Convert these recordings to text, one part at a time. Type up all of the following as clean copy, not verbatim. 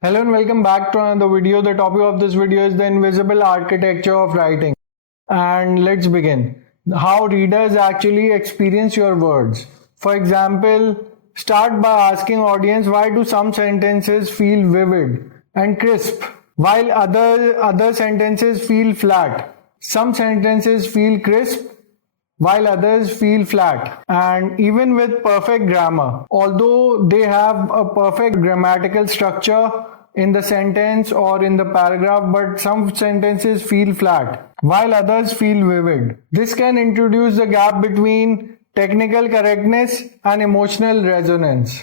Hello and welcome back to another video. The topic of this video is the invisible architecture of writing. And let's begin. How readers actually experience your words. For example, start by asking audience why do some sentences feel vivid and crisp while other sentences feel flat. Some sentences feel crisp while others feel flat, and even with perfect grammar, although they have a perfect grammatical structure in the sentence or in the paragraph, but some sentences feel flat while others feel vivid. This can introduce the gap between technical correctness and emotional resonance.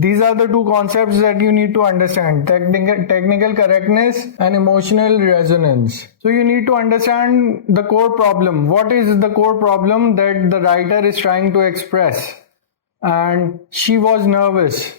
These are the two concepts that you need to understand: technical correctness and emotional resonance. So you need to understand the core problem. What is the core problem that the writer is trying to express? And she was nervous.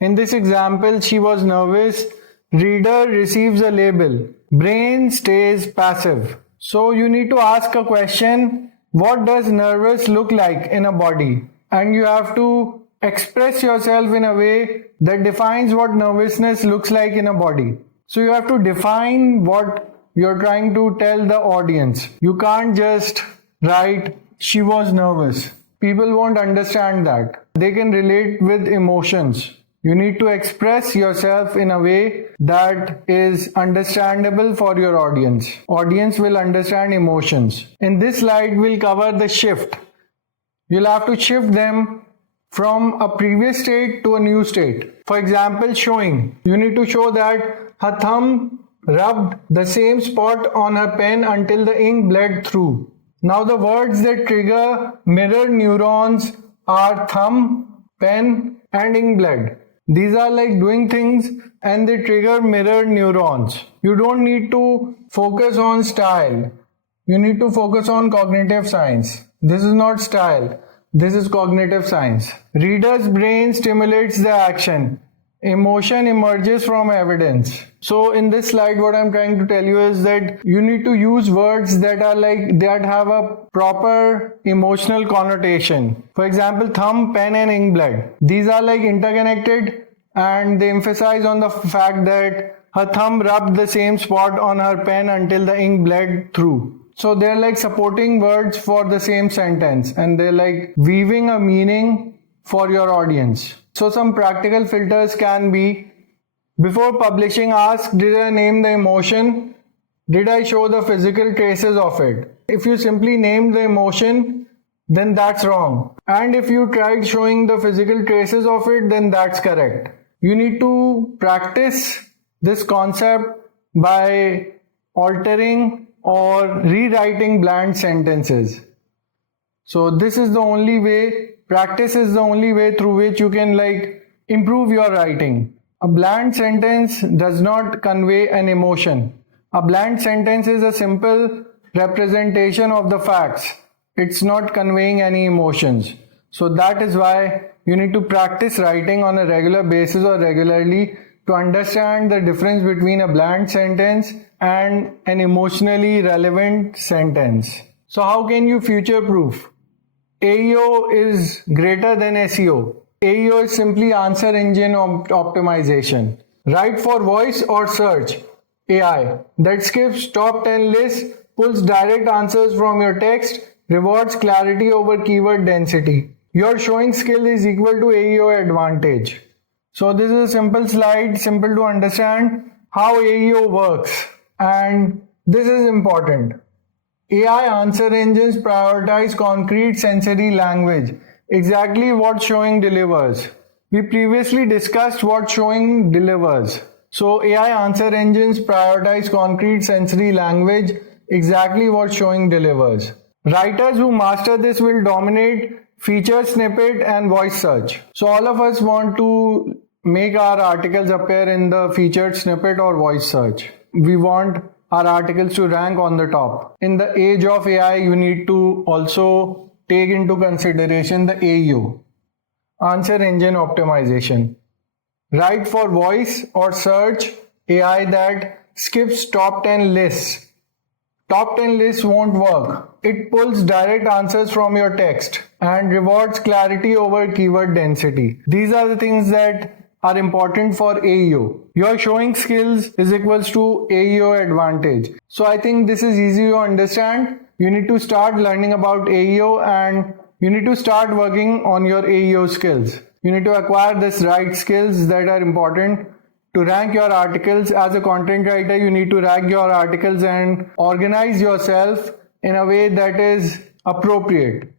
In this example, she was nervous. Reader receives a label. Brain stays passive. So you need to ask a question: what does nervous look like in a body? And you have to express yourself in a way that defines what nervousness looks like in a body. So you have to define what you're trying to tell the audience. You can't just write, she was nervous. People won't understand that. They can relate with emotions. You need to express yourself in a way that is understandable for your audience. Audience will understand emotions. In this slide, we'll cover the shift. You'll have to shift them from a previous state to a new state. For example, showing. You need to show that her thumb rubbed the same spot on her pen until the ink bled through. Now the words that trigger mirror neurons are thumb, pen, and ink bled. These are like doing things and they trigger mirror neurons. You don't need to focus on style. You need to focus on cognitive science. This is not style. This is cognitive science. Reader's brain stimulates the action. Emotion emerges from evidence. So in this slide, what I'm trying to tell you is that you need to use words that have a proper emotional connotation. For example, thumb, pen, and ink bled. These are like interconnected, and they emphasize on the fact that her thumb rubbed the same spot on her pen until the ink bled through. So they're like supporting words for the same sentence, and they're like weaving a meaning for your audience. So some practical filters can be: before publishing, ask, did I name the emotion? Did I show the physical traces of it? If you simply name the emotion, then that's wrong. And if you tried showing the physical traces of it, then that's correct. You need to practice this concept by altering or rewriting bland sentences. So this is the only way, practice is the only way through which you can improve your writing. A bland sentence does not convey an emotion. A bland sentence is a simple representation of the facts. It's not conveying any emotions. So that is why you need to practice writing on a regular basis or regularly to understand the difference between a bland sentence and an emotionally relevant sentence. So how can you future-proof? AEO is greater than SEO. AEO is simply answer engine optimization. Write for voice or search AI that skips top 10 lists, pulls direct answers from your text, rewards clarity over keyword density. Your showing skill is equal to AEO advantage. So this is a simple slide, simple to understand how AEO works. And this is important. AI answer engines prioritize concrete sensory language, exactly what showing delivers. We previously discussed what showing delivers. So AI answer engines prioritize concrete sensory language, exactly what showing delivers. Writers who master this will dominate feature snippet and voice search. So all of us want to make our articles appear in the featured snippet or voice search. We want our articles to rank on the top. In the age of AI, you need to also take into consideration the AEO, answer engine optimization. Write for voice or search AI that skips top 10 lists. Top 10 lists won't work. It pulls direct answers from your text and rewards clarity over keyword density. These are the things that are important for AEO. Your showing skills is equals to AEO advantage. So I think this is easy to understand. You need to start learning about AEO and you need to start working on your AEO skills. You need to acquire this right skills that are important to rank your articles. As a content writer, you need to rank your articles and organize yourself in a way that is appropriate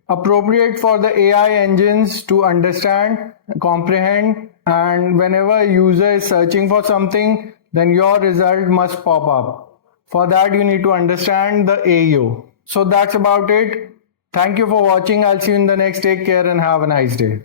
for the AI engines to understand, comprehend, and whenever a user is searching for something, then your result must pop up. For that, you need to understand the AEO. So that's about it. Thank you for watching. I'll see you in the next. Take care and have a nice day.